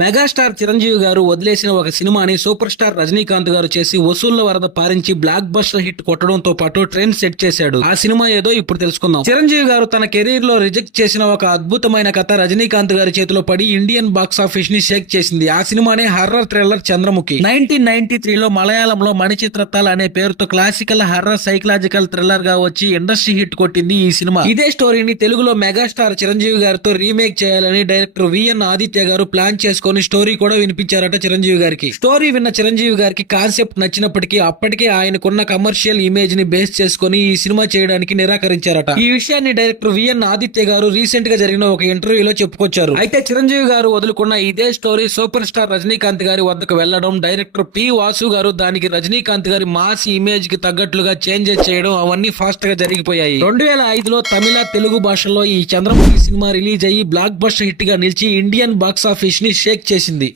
Megastar Chiranjeevi గారు వదిలేసిన ఒక సినిమాని సూపర్ స్టార్ రజనీకాంత్ గారు చేసి వసూళ్ల వరద పారించి బ్లాక్ బస్టర్ హిట్ కొట్టడంతో పాటు ట్రెండ్ సెట్ చేశాడు. ఆ సినిమా ఏదో ఇప్పుడు తెలుసుకుందాం. చిరంజీవి గారు తన కెరీర్ లో రిజెక్ట్ చేసిన ఒక అద్భుతమైన కథ రజనీకాంత్ గారి చేతిలో పడి ఇండియన్ బాక్స్ ఆఫీస్ ని షేక్ చేసింది. ఆ సినిమానే హర్రర్ థ్రిల్లర్ చంద్రముఖి. 1993లో మలయాళంలో మణిచిత్రతాల్ అనే పేరుతో క్లాసికల్ హర్రర్ సైకలాజికల్ థ్రిల్లర్ గా వచ్చి ఇండస్ట్రీ హిట్ కొట్టింది ఈ సినిమా. ఇదే స్టోరీని తెలుగులో మెగాస్టార్ చిరంజీవి గారితో రీమేక్ చేయాలని డైరెక్టర్ విఎన్ ఆదిత్య గారు ప్లాన్ చేసుకుని స్టోరీ కూడా వినిపించారట చిరంజీవి గారికి. స్టోరీ విన్న చిరంజీవి గారికి కాన్సెప్ట్ నచ్చినప్పటికీ అప్పటికే ఆయనకున్న కమర్షియల్ ఇమేజ్ ని బేస్ చేసుకుని ఈ సినిమా చేయడానికి నిరాకరించారట. ఈ విషయాన్ని డైరెక్టర్ విఎన్ ఆదిత్య గారు రీసెంట్ గా జరిగిన ఒక ఇంటర్వ్యూలో చెప్పుకొచ్చారు. అయితే చిరంజీవి గారు వదులుకున్న ఇదే స్టోరీ సూపర్ స్టార్ రజనీకాంత్ గారి వద్దకు వెళ్లడం, డైరెక్టర్ పి వాసు గారు దానికి రజనీకాంత్ గారి మాస్ ఇమేజ్ కి తగ్గట్లుగా చేంజెస్ చేయడం అవన్నీ ఫాస్ట్ గా జరిగిపోయాయి. 2005లో తమిళ, తెలుగు భాషల్లో ఈ చంద్రముఖి సినిమా రిలీజ్ అయ్యి బ్లాక్ బస్టర్ హిట్ గా నిలిచి ఇండియన్ బాక్స్ ఆఫీస్ ని షేక్ చేసింది.